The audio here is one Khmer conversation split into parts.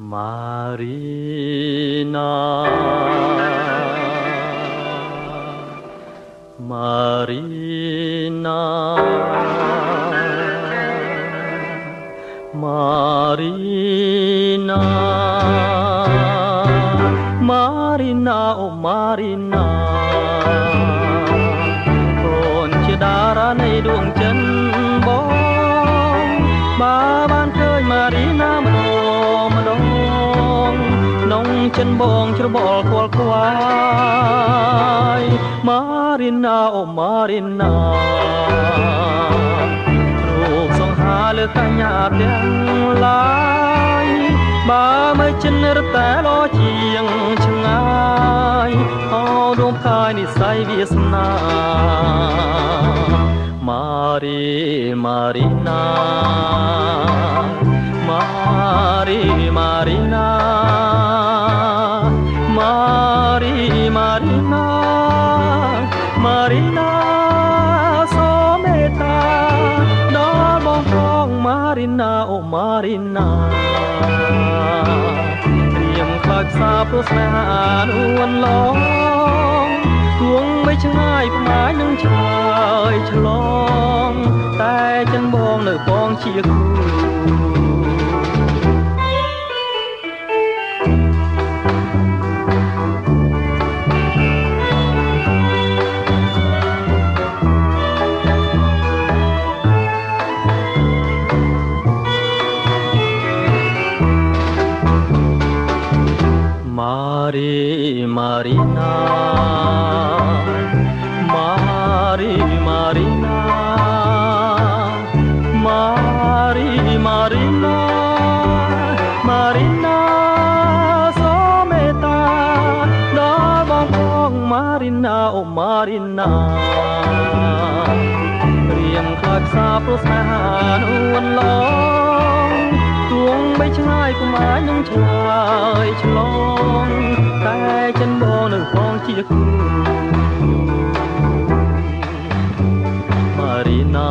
Marina, Marina, Marina, Marina, oh Marina คนជាតារានៃដួងចិនបងបើបានឃើញ Marina ម្ដងក្នុងចិនបងច្របល់ខ្វល់ខ្វាយ Marina អូ Marina រូបសង្ហាលើកញ្ញាទាំងឡាយបើមិនចិនរតែលោជាងឆ្ងាយអោដួងផ្កាយនិស័យវាសនា Marina Marina Marina Marina សូមមេត្តាដល់បងផង Marina អូ Marina ត្រៀមខ្លោចផ្សាព្រោះស្នេហានួនឡងគួងមិនឆ្ងាយផ្ងាយនឹងឆ្លើយឆ្លងតែចិនបងនៅបងជាគូ Marina Marina Marina Marina សូមមេត្តាដល់បងផង Marina អូ Marina រៀងខ្លោចផ្សាព្រោះស្នេហានួនឡងទួងបីឆ្ងាយពុំអាចនឹងឆ្លើយឆ្លងតែចិនបងនៅផងជាគូ Marina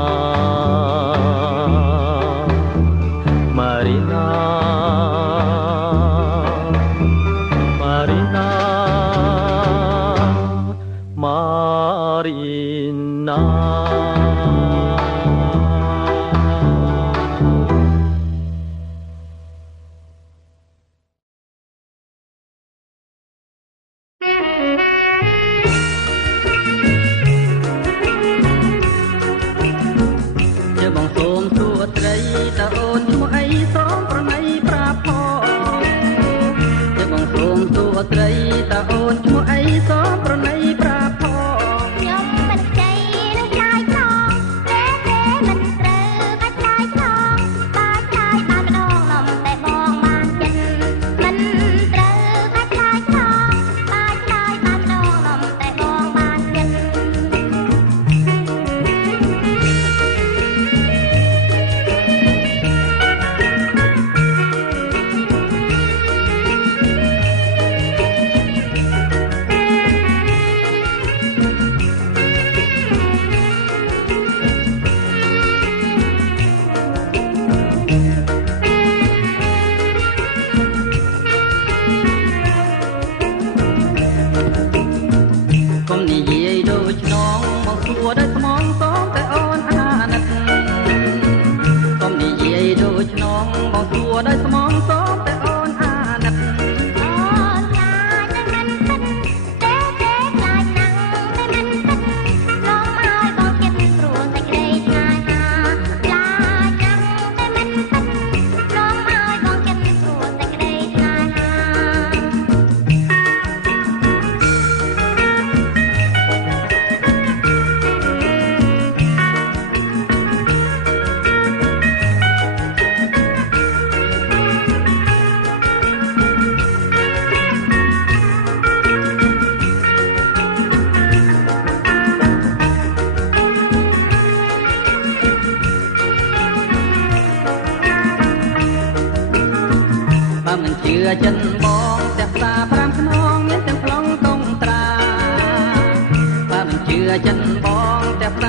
Marina Marina Marina ចិនបងតែផ្សារ5ខ្នងមានទាំងប្លង់កងត្រាបើមិនជឿចិនបងតែផ្សារ